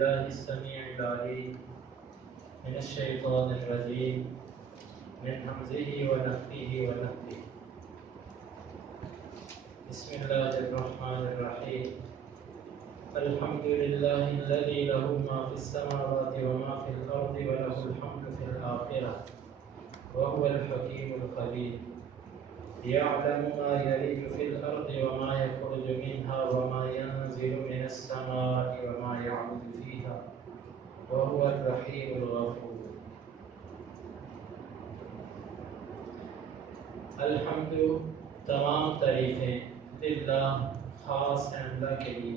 بالله السميع العليم من الشيطان الرجيم من همزه ونفخه ونفثه. بسم الله الرحمن الرحيم. الحمد لله الذي له ما في السماوات وما في الأرض وله الحمد في الآخرة وهو الحكيم الخبير. يعلم ما يلج في الأرض وما يخرج منها وما ينزل من السماء وما يعرج فيها وهو الرحيم الغفور. الحمد تمام تعریفیں للہ خاص ہیں اللہ کے لیے،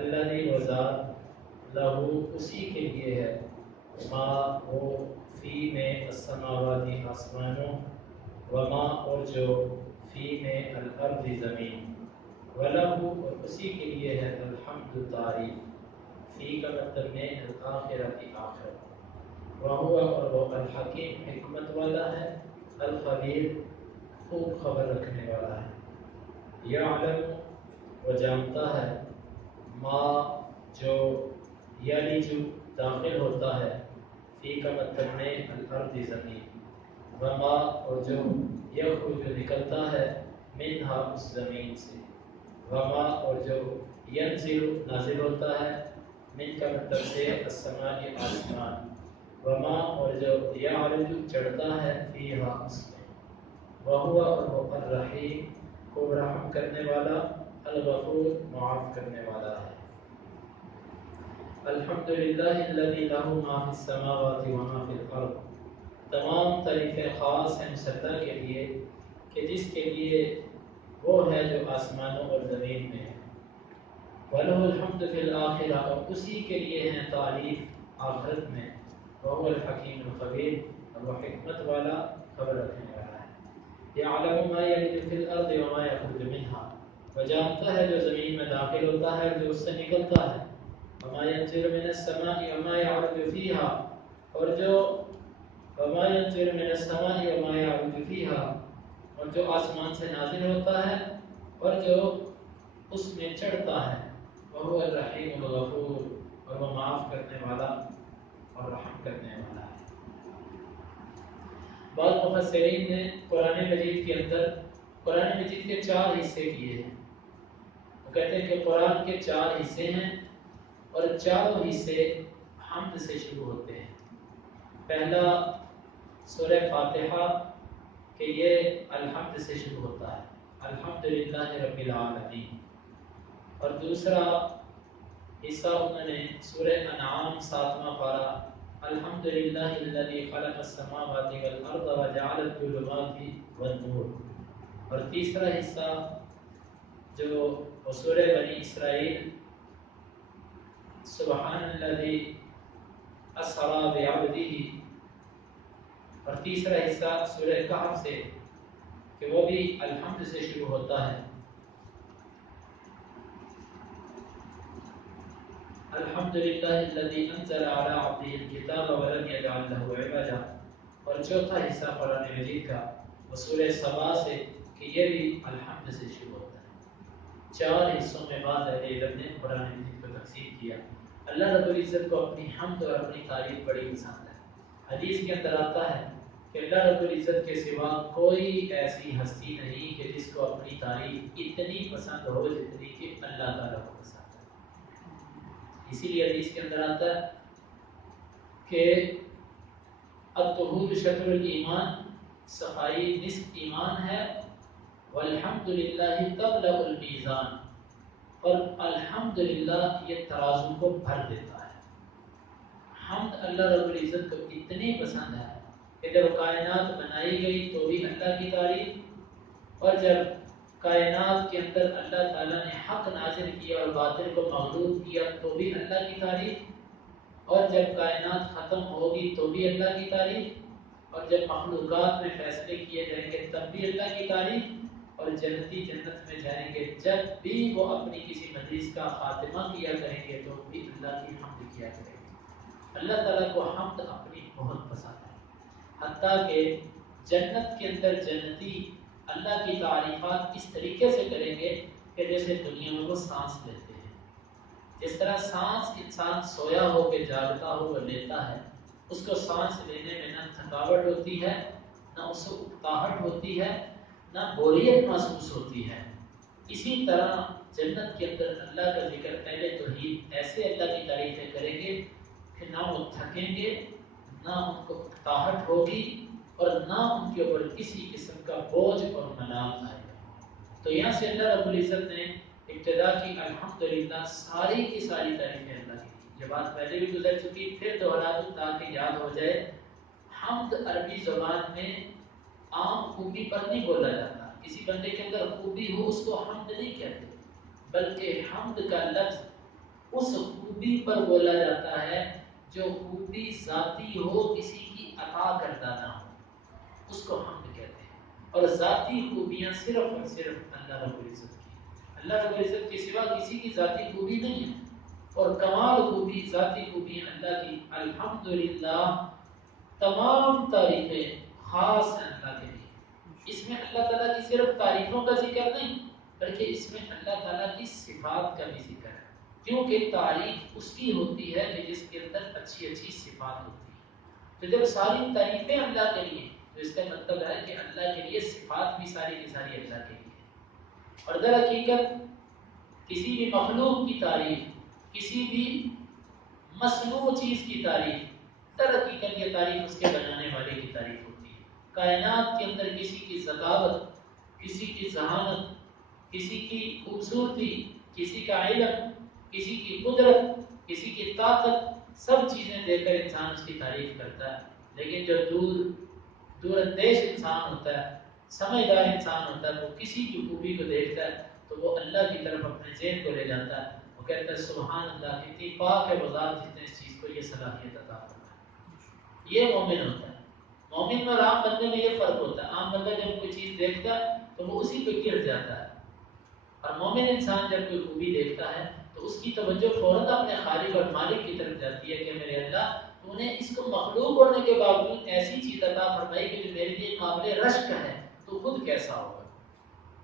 الذی وذات لہو اسی کے لیے ہے، ما وہ فی میں السماواتی آسمانوں، وما اور جو فی میں الارض زمین، ولہو اور اسی کے لیے ہے الحمد تعریف، فی کا مطلب میں الآخرت آخرت، وہو اور وہ الحکیم حکمت والا ہے، الخبیر خوب خبر رکھنے والا ہے، یعلم وہ جانتا ہے، ما جو یلج داخل ہوتا ہے، فی کا مطلب میں الارض زمین، وما اور جو یخرج نکلتا ہے منہا اس زمین سے، وما اور جو ینزل نازل ہوتا ہے من کا مطلب سے السماء آسمان، وما اور جو یعرج چڑھتا ہے فیہا اس میں، وہو اور وہ الرحیم خوب رحم کرنے والا، الغفور معاف کرنے والا ہے۔ الحمدللہ الذی لہ ما فی السماوات وما فی الارض، تمام تعریفیں خاص ہیں اس اللہ کے لیے کہ جس کے لیے وہ ہے جو آسمانوں اور زمین میں ہے، وَلَهُ الْحَمْدُ فِي الْآخِرَةِ اور اسی کے لیے ہیں تعریف آخرت میں، وَهُوَ الْحَكِيمُ الْخَبِيرُ اور وہ حکمت والا خبر رکھنے والا ہے، يَعْلَمُ مَا يَلِجُ فِي الْأَرْضِ وَمَا يَخْرُجُ مِنْهَا وہ جانتا ہے جو زمین میں داخل ہوتا ہے اور جو اس سے نکلتا ہے، وَمَا يَنزِلُ مِنَ السَّمَاءِ وَمَا يَعْرُجُ فِيهَا اور جو وَمَا يَنزِلُ مِنَ السَّمَاءِ وَمَا يَعْرُجُ فِيهَا اور جو آسمان سے نازل ہوتا ہے اور جو اس میں چڑھتا ہے، وَهُوَ الرَّحِيمُ الْغَفُورُ اور وہ معاف کرنے والا اور رحم کرنے والا ہے۔ بعض مفسرین نے قرآن مجید کے اندر قرآن مجید کے 4 حصے کیے ہیں، وہ کہتے ہیں کہ قرآن کے 4 حصے ہیں اور چاروں حصے حمد سے شروع ہوتے ہیں۔ پہلا سورہ فاتحہ کہ یہ الحمد سے شروع ہوتا ہے، الحمدللہ رب العالمین، اور دوسرا حصہ انہوں نے سورہ انعام 7واں پارہ الحمدللہ الذی خلق السماوات والارض وجعل الظلمات والنور، اور تیسرا حصہ جو سورہ بنی اسرائیل سبحان الذی اسری بعبدہ، اور تیسرا حصہ سورہ کہف سے کہ وہ بھی الحمد سے شروع ہوتا ہے، الحمدللہ الذی انزل علی عبدہ الکتاب ولم یجعل لہ عوجا، اور چوتھا حصہ قرآن مجید کا وہ سورہ سبا سے کہ یہ بھی الحمد سے شروع ہوتا ہے۔ 4 حصوں میں بعض اہل علم نے قرآن مجید کو تقسیم کیا۔ اللہ رب العزت کو اپنی حمد اور اپنی تعریف بڑی پسند ہے۔ حدیث کے اندر آتا ہے کہ اللہ رب العزت کے سوا کوئی ایسی ہستی نہیں کہ جس کو اپنی تعریف اتنی پسند ہو جتنی کہ اللہ تعالیٰ کو پسند ہے۔ اسی لیے حدیث کے اندر آتا ہے کہ الطہور شطر الایمان، صفائی نصف ایمان ہے، والحمدللہ تملأ المیزان، اور الحمدللہ یہ ترازو کو بھر دیتا ہے۔ حمد اللہ رب العزت کو اتنی پسند ہے کہ جب کائنات بنائی گئی تو بھی اللہ کی تعریف، اور جب کائنات کے اندر اللہ تعالیٰ نے حق نازل کیا اور باطل کو مغلوب کیا تو بھی اللہ کی تعریف، اور جب کائنات ختم ہوگی تو بھی اللہ کی تعریف، اور جب مخلوقات میں فیصلے کیے جائیں گے تب بھی اللہ کی تعریف، اور جنتی جنت میں جائیں گے جب بھی وہ اپنی کسی مجلس کا خاتمہ کیا کریں گے تو بھی اللہ کی حمد کیا کریں گے۔ اللہ تعالیٰ کو حمد اپنی بہت پسند ہے، حتیٰ کہ جنت کے اندر جنتی اللہ کی تعریفات اس طریقے سے کریں گے کہ جیسے دنیا میں وہ سانس لیتے ہیں، جس طرح سانس انسان سویا ہو کے جاگتا ہو وہ لیتا ہے، اس کو سانس لینے میں نہ تھکاوٹ ہوتی ہے، نہ اس کو اکتاہٹ ہوتی ہے، نہ بوریت محسوس ہوتی ہے۔ اسی طرح جنت کے اندر اللہ کا ذکر پہلے توحید ایسے اللہ کی تعریفیں کریں گے کہ نہ وہ تھکیں گے، نہ ان کو اکتاہٹ ہوگی، اور نہ ان کے اوپر کسی قسم کا بوجھ اور ملال آئے گا۔ تو یہاں سے اللہ رب العزت نے ابتدا کی الحمدللہ، ساری کی ساری تعریفیں اللہ کی۔ یہ بات پہلے بھی گزر چکی، پھر دوہرا دوں تاکہ یاد ہو جائے۔ حمد عربی زبان میں عام خوبی پر نہیں بولا جاتا، کسی بندے کے اندر خوبی ہو اس کو حمد نہیں کہتے، بلکہ حمد کا لفظ اس خوبی پر بولا جاتا ہے جو خوبی ذاتی ہو، کسی کی عطا کردہ نہ ہو، اس کو حمد کہتے ہیں۔ اور ذاتی خوبیاں صرف اور صرف اللہ رب العزت کی، اللہ رب العزت کے سوا کسی کی ذاتی خوبی نہیں ہے، اور کمال خوبی ذاتی خوبیاں اللہ کی۔ الحمدللہ، تمام تعریفیں خاص ہیں اللہ کے لیے۔ اس میں اللہ تعالیٰ کی صرف تعریفوں کا ذکر نہیں، بلکہ اس میں اللہ تعالیٰ کی صفات کا بھی ذکر ہے، کیونکہ تعریف اس کی ہوتی ہے کہ جس کے اندر اچھی اچھی صفات ہوتی ہے۔ تو جب ساری تعریفیں اللہ کے لیے، تو اس کا مطلب ہے کہ اللہ کے لیے صفات بھی ساری کی ساری اللہ کے لیے۔ اور در حقیقت کسی بھی مخلوق کی تعریف، کسی بھی مصنوع چیز کی تعریف، در حقیقت یہ تعریف اس کے بنانے والے کی تعریف ہوتی ہے۔ کائنات کے اندر کسی کی ذکاوت، کسی کی ذہانت، کسی کی خوبصورتی، کسی کا علم، کسی کی قدرت، کسی کی طاقت، سب چیزیں دیکھ کر انسان اس کی تعریف کرتا ہے۔ لیکن جو دور اندیش انسان ہوتا ہے، سمجھدار انسان ہوتا ہے، وہ کسی کی خوبی کو دیکھتا ہے تو وہ اللہ کی طرف اپنے ذہن کو لے جاتا ہے، وہ کہتا ہے سبحان اللہ، کتنی پاک ہے وہ ذات جس نے اس چیز کو یہ صلاحیت عطا فرمائی۔ یہ مومن ہوتا ہے۔ مومن اور عام بندے میں یہ فرق ہوتا ہے، عام بندہ جب کوئی چیز دیکھتا ہے تو وہ اسی پہ گر جاتا ہے، اور مومن انسان جب کوئی خوبی دیکھتا ہے تو اس کی توجہ فوراً اپنے خالق اور مالک کی طرف جاتی ہے کہ میرے اللہ، تو نے اس کو مخلوق ہونے کے باوجود ایسی چیز عطا فرمائی کہ جو میرے لیے قابل رشک ہے، تو خود کیسا ہوگا،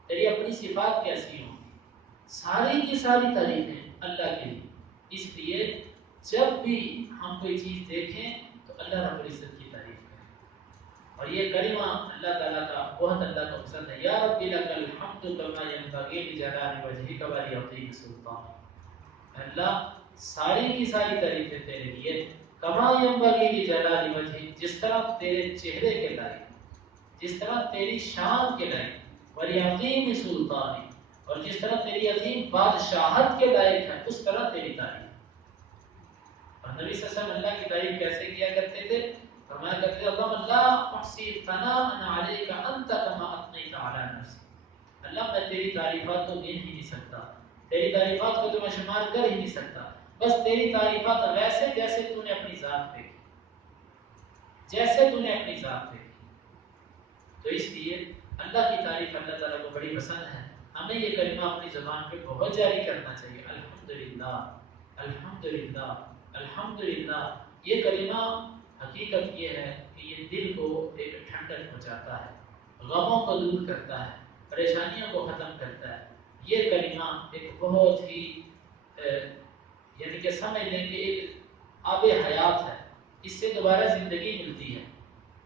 تیری اپنی صفات کیسی ہوں گی۔ ساری کی ساری تعریفیں اللہ کے لیے۔ اس لیے جب بھی ہم کوئی چیز دیکھیں تو اللہ رب العزت کی تعریف کریں، اور یہ کلمہ اللہ تعالیٰ کا بہت اللہ کو پسند ہے۔ یا رب لک الحمد کما ینبغی لجلال وجہک ولعظیم سلطانک، اللہ ساری کی ساری تعریفیں تیرے لیے، کما ینبغی لجلال وجہک، جس طرح تیرے چہرے کے لائق، جس طرح تیری شان کے لائق، ولعظیم سلطانک، اور جس طرح تیری عظیم بادشاہت کے لائق ہے، اس طرح تیری تعریف۔ اور نبی صلی اللہ علیہ وسلم اللہ کی تعریف کیسے کیا کرتے تھے؟ فرمایا کرتے تھے اللہم لا احصی ثناء علیک انت کما اثنیت علی نفسک، اللہ میں تیری تعریفات کو گن ہی نہیں سکتا، تیری تعریفات کو تو میں شمار کر ہی نہیں سکتا، بس تیری تعریفات ویسے جیسے تو نے اپنی ذات پہ کی، جیسے تو نے اپنی ذات پہ کی۔ تو اس لیے اللہ کی تعریف اللہ تعالیٰ کو بڑی پسند ہے۔ ہمیں یہ کلمہ اپنی زبان پہ بہت جاری کرنا چاہیے، الحمدللہ، الحمدللہ، الحمدللہ۔ یہ کلمہ حقیقت یہ ہے کہ یہ دل کو ایک ٹھنڈک پہنچاتا ہے، غموں کو دور کرتا ہے، پریشانیوں کو ختم کرتا ہے۔ یہ کلمہ ایک بہت ہی یعنی کہ سمجھ لیں کہ ایک آب حیات ہے، اس سے دوبارہ زندگی ملتی ہے۔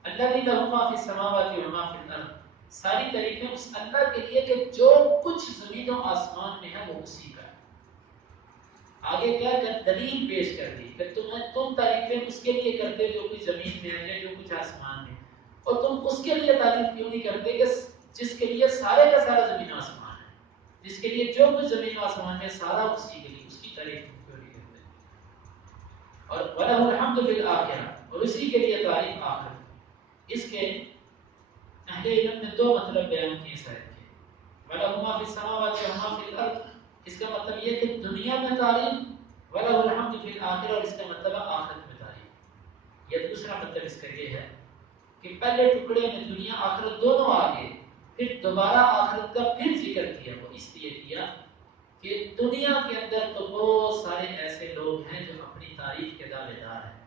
الذی لہ ما فی السماوات و ما فی الارض، ساری تعریفیں اس اللہ کے لیے کہ جو کچھ زمین و آسمان میں ہے وہ اسی کا ہے۔ آگے کیا دلیل پیش کر دی کہ تم تعریفیں اس کے لیے کرتے جو کچھ زمین میں ہے یا جو کچھ آسمان میں، اور تم اس کے لیے تعریف کیوں نہیں کرتے کہ جس کے لیے سارے کا سارا زمین و آسمان ہے، جس کے لیے جو کچھ زمین و آسمان میں سارا اسی کے لیے، اس کی تعریف کیوں نہیں کرتے؟ اور وَلَهُ الْحَمْدُ فِي الْآخِرَةِ، اور اسی کے لیے تعریف آخرت۔ اس کے اہل علم نے دو مطلب بیان کیے اس آیت کے، وَلَهُ مَا فِي السَّمَاوَاتِ وَمَا فِي الْأَرْضِ، اس کا مطلب یہ کہ دنیا میں تعریف، وَلَهُ الْحَمْدُ فِي الْآخِرَةِ، اور اس کا مطلب آخرت میں تعریف۔ یہ دوسرا مطلب اس کا یہ ہے کہ پہلے ٹکڑے میں دنیا آخرت دونوں آگے، پھر دوبارہ آخرت کا پھر ذکر کیا، وہ اس لیے کیا کہ دنیا کے اندر تو بہت سارے ایسے لوگ ہیں جو اپنی تعریف کے دعوے دار ہیں،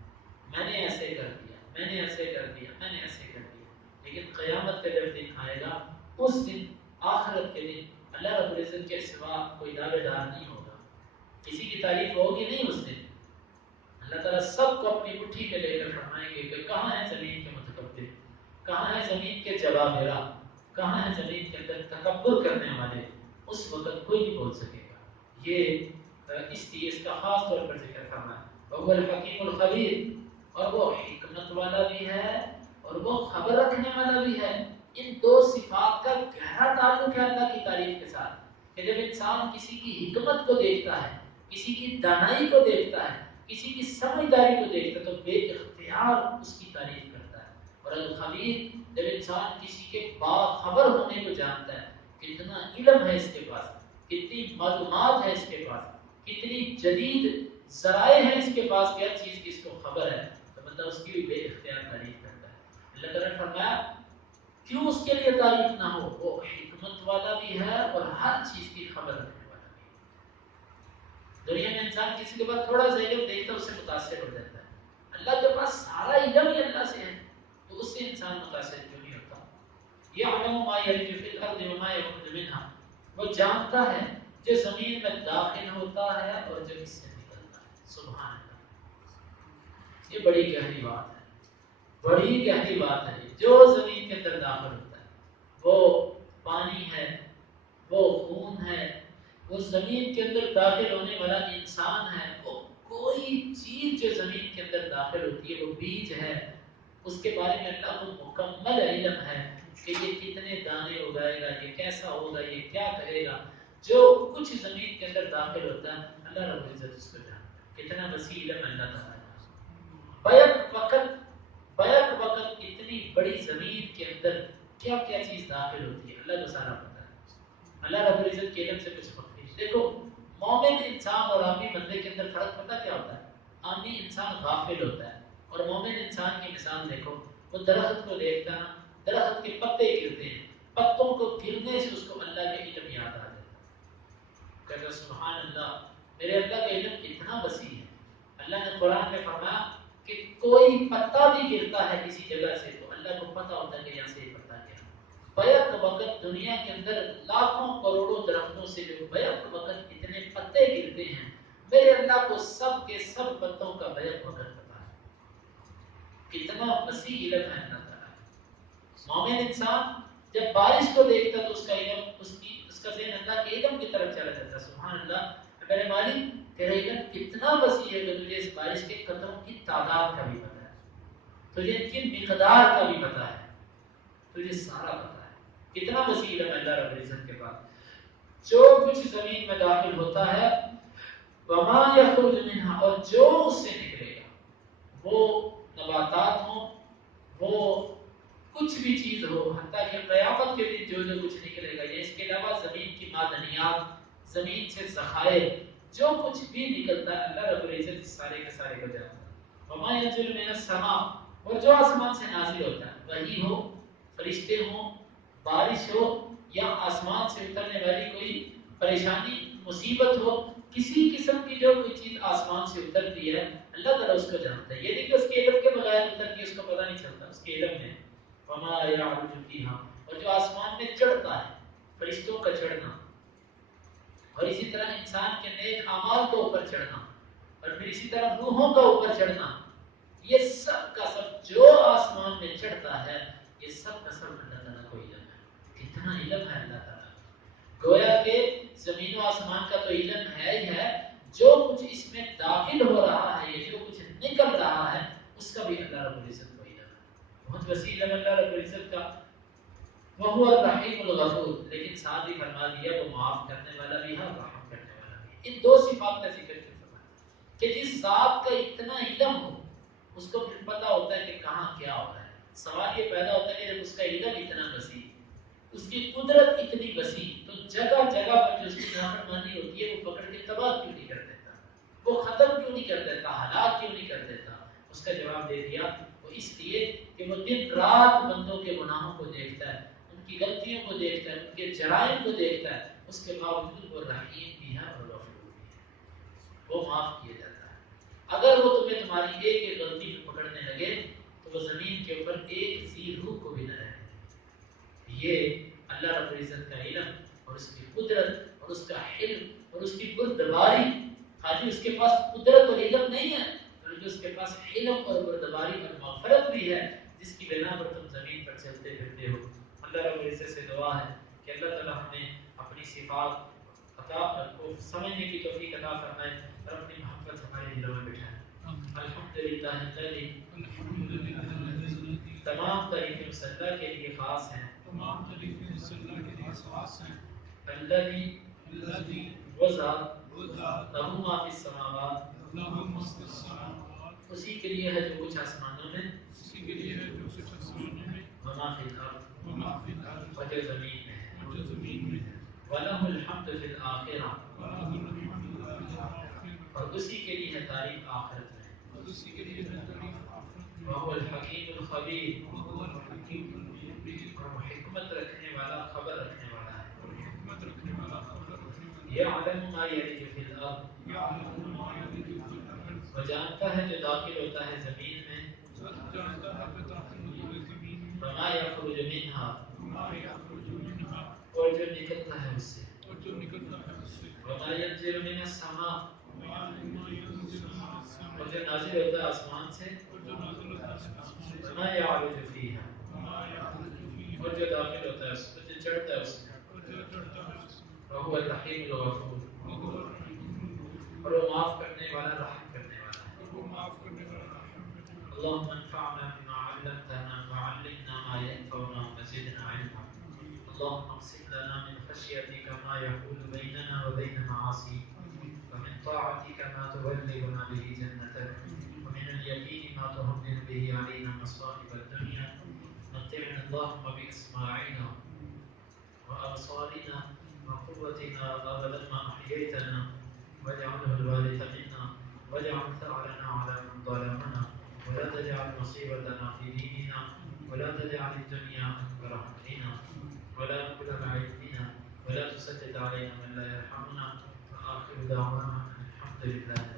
میں نے ایسے کر دیا، میں نے ایسے کر دیا، میں نے ایسے کر دیا، لیکن قیامت کا جب دن آئے گا، اس دن آخرت کے دن اللہ رب العزت کے سوا کوئی دعوے دار نہیں ہوگا، کسی کی تعریف ہوگی نہیں اس دن. اللہ تعالیٰ سب کو اپنی مٹھی میں لے کر فرمائیں گے کہ کہاں ہے زمین کے متکبر، کہاں ہے زمین کے جبابرہ، کہاں ہے زمین کے اندر تکبر کرنے والے. اس وقت کوئی نہیں بول سکے گا. یہ اس لیے اس کا خاص طور پر ذکر فرمایا. وہ الحکیم الخبیر، اور وہ حکمت والا بھی ہے اور وہ خبر رکھنے والا بھی ہے. ان دو صفات کا گہرا تعلق ہے اللہ کی تعریف کے ساتھ کہ جب انسان کسی کی حکمت کو دیکھتا ہے، کسی کی دانائی کو دیکھتا ہے، کسی کی سمجھداری کو دیکھتا ہے تو بے اختیار اس کی تعریف کرتا ہے. اور الخبیر جب انسان کسی کے باخبر ہونے کو جانتا ہے، کتنا علم ہے اس کے پاس، کتنی معلومات ہے اس کے پاس، کتنی جدید ذرائع ہیں اس کے پاس، کیا چیز کی اس کو خبر ہے، تو بندہ اس کی بھی بے اختیار تعریف کرتا ہے. اللہ تعالیٰ نے فرمایا کیوں اس کے لیے تعریف نہ ہو، وہ حکمت والا بھی ہے اور ہر چیز کی خبر رکھنے والا بھی ہے. دنیا میں انسان کسی کے پاس تھوڑا سا علم دیکھتا ہے اس سے متاثر ہو جاتا ہے. اللہ کے پاس سارا علم ہی اللہ سے ہے تو اس سے انسان متاثر کیوں نہیں ہوتا. یعلم ما یلج فی الارض وما یخرج منها، وہ جانتا ہے جو زمین میں داخل ہوتا ہے اور جو اس سے نکلتا ہے. سبحان اللہ، یہ بڑی گہری بات ہے، بڑی گہری بات ہے. جو زمین کے اندر داخل ہوتا ہے، وہ پانی ہے، وہ خون ہے، وہ زمین کے اندر داخل ہونے والا انسان ہے، وہ کوئی چیز جو زمین کے اندر داخل ہوتی ہے وہ بیج ہے، اس کے بارے میں اللہ کو مکمل علم ہے کہ یہ کتنے دانے اگائے گا، یہ کیسا ہوگا، یہ کیا کرے گا. جو کچھ زمین کے اندر داخل ہوتا ہے اللہ رب العزت اس کو جانتا ہے. کتنا وسیع علم اللہ تعالیٰ کا. بیک وقت اتنی بڑی زمین کے اندر کیا کیا چیز داخل ہوتی ہے اللہ کو سارا پتا ہے. اللہ رب العزت کے علم سے کچھ مخفی نہیں. دیکھو مومن انسان اور عامی بندے کے اندر فرق پتہ کیا ہوتا ہے. عامی انسان غافل ہوتا ہے اور مومن انسان کی مثال دیکھو، وہ درخت کو دیکھتا ہے، درخت کے پتے گرتے ہیں، پتوں کو گرنے سے اس کو اللہ کے علم یاد آ جاتا ہے. کہتا سبحان اللہ، میرے اللہ کا علم اتنا وسیع ہے. اللہ نے قرآن میں فرمایا کہ کوئی پتا بھی گرتا ہے کسی جگہ سے تو اللہ کو پتا ہوتا ہے کہ یہاں سے یہ پتا گیا. بیک وقت دنیا کے اندر لاکھوں کروڑوں درختوں سے جو بیک وقت اتنے پتے گرتے ہیں، میرے اللہ کو سب کے سب پتوں کا بیک وقت پتا ہے. کتنا وسیع علم ہے اللہ تعالیٰ. مومن انسان جب بارش کو دیکھتا تو اس کا علم اس کا ذہن اللہ کے علم کی طرف چلا جاتا. سبحان اللہ، میرے مالک تیرا علم کتنا وسیع ہے کہ تجھے اس بارش کے قطروں کی تعداد کا بھی پتا ہے، تجھے ان کی مقدار کا بھی پتا ہے، تجھے سارا پتا ہے. کتنا وسیع علم ہے اللہ رب العزت کے پاس. جو کچھ زمین میں داخل ہوتا ہے وما یخرج منها، اور جو اس سے نکلے گا، وہ نباتات ہوں، وہ کچھ بھی چیز ہو، حتیٰ کہ قیامت کے دن جو جو کچھ نکلے گا، یا اس کے علاوہ زمین کی معدنیات، زمین سے ذخائر، جو کچھ بھی نکلتا ہے اللہ رب العزت سارے کے سارے کو جانتا ہے. وما ينزل من السماء، اور جو آسمان سے نازل ہوتا ہے، وحی ہو، فرشتے ہوں، بارش ہو، یا آسمان سے اترنے والی کوئی پریشانی مصیبت ہو، کسی قسم کی جو کوئی چیز آسمان سے اترتی ہے اللہ تعالیٰ اس کو جانتا ہے. یہ نہیں کہ اس کے علم کے بغیر اترتی ہے اس کو پتہ نہیں چلتا، اس کے علم میں. وما يعرج فيها، اور جو آسمان میں چڑھتا ہے، فرشتوں کا چڑھنا، اور اسی طرح انسان کے نیک اعمال کو اوپر چڑھنا، اور پھر اسی طرح روحوں کا اوپر چڑھنا، یہ سب کا سب جو آسمان میں چڑھتا ہے یہ سب کا سب اللہ تعالیٰ کو علم ہے. کتنا علم ہے اللہ تعالیٰ. گویا کہ زمین و آسمان کا تو علم ہے ہی ہے، جو کچھ اس میں داخل ہو رہا ہے یا جو کچھ نکل رہا ہے اس کا بھی اللہ رب العزت کو علم ہے. بہت وسیع علم اللہ رب العزت کا. وہو الرحیم الغفور، لیکن ساتھ ہی فرما دیا وہ معاف کرنے والا بھی ہے اور رحم کرنے والا بھی ہے. ان دو صفات کا ذکر کیوں فرمایا کہ جس ذات کا اتنا علم ہو اس کو پھر پتہ ہوتا ہے کہ کہاں کیا ہو رہا ہے. سوال یہ پیدا ہوتا ہے کہ جب اس کا علم اتنا وسیع، اس کی قدرت اتنی وسیع، تو جگہ جگہ پر جو اس کی نافرمانی ہوتی ہے وہ پکڑ کے تباہ کیوں نہیں کر دیتا، وہ ختم کیوں نہیں کر دیتا، ہلاک کیوں نہیں کر دیتا. اس کا جواب دے دیا وہ اس لیے کہ وہ دن رات بندوں کے گناہوں کو دیکھتا ہے، ان کی غلطیوں کو دیکھتا ہے، ان کے جرائم کو دیکھتا ہے، اس کے باوجود وہ رحیم بھی ہے اور غفور بھی ہے، وہ معاف کیا جاتا ہے. اگر وہ تمہیں تمہاری ایک ایک غلطی پہ پکڑنے لگے تو وہ زمین کے اوپر ایک ذی روح کو بھی نہ رہنے. یہ اللہ رب العزت کا علم اور اس کی قدرت اور اس کا حلم اور اس کی بردباری خالی اس کے پاس قدرت اور علم نہیں ہے بلکہ اس کے پاس علم اور بردباری اور مغفرت بھی ہے جس کی بنا پر تم زمین پر چلتے پھرتے ہو. اللہ رب العزت سے دعا ہے کہ اللہ تعالی ہمیں اپنی صفات عطا کو سمجھنے کی توفیق عطا فرمائے اور اپنی محبت ہمارے دلوں میں بٹھائے. الحمدللہ الذی تمام تعریفیں اس اللہ کے لیے خاص ہیں. تمام تعریفیں اس اللہ کے لیے خاص ہیں. الذی وہ ذات لہ ما فی السماوات اسی کے لیے ہے جو کچھ آسمانوں میں وما فی الارض اور جو زمین میں ہے. وَلَهُ الْحَمْدُ فِي الْآخِرَةِ اور اسی کے لیے ہے تعریف آخرت میں. وَهُوَ الْحَكِيمُ الْخَبِيرُ اور وہ حکمت رکھنے والا خبر رکھنے والا ہے. يَعْلَمُ مَا يَلِجُ فِي الْأَرْضِ وہ جانتا ہے جو داخل ہوتا ہے زمین میں. وَمَا يَخْرُجُ مِنْهَا اور جو نکلتا ہے اس سے. وَمَا يَنزِلُ مِنَ السَّمَاءِ اور جو نازل ہوتا ہے آسمان سے. وَمَا يَعْرُجُ فِيهَا اور جو داخل ہوتا ہے اس میں جو چڑھتا ہے اس میں. وَهُوَ الرَّحِيمُ الْغَفُورُ اور وہ معاف کرنے والا رحم کرنے والا ہے. اللهم انفعنا بما علمتنا وعلمنا ما ينفعنا وزدنا علما. اللهم اقسم لنا من خشيتك ما يحول بيننا وبين معاصيك ومن طاعتك ما تبلغنا به جنتك ومن اليقين ما تهون به علينا مصائب الدنيا. متعنا اللهم بأسماعنا وأبصارنا وقوتنا أبدا ما أحييتنا واجعله الوارث منا واجعل ثأرنا على من ظلمنا ولا تجعل مصيبتنا في ديننا ولا تجعل الدنيا أكبر همنا ولا مبلغ علمنا ولا تسلط علينا من لا يرحمنا. وآخر دعوانا الحمد لله.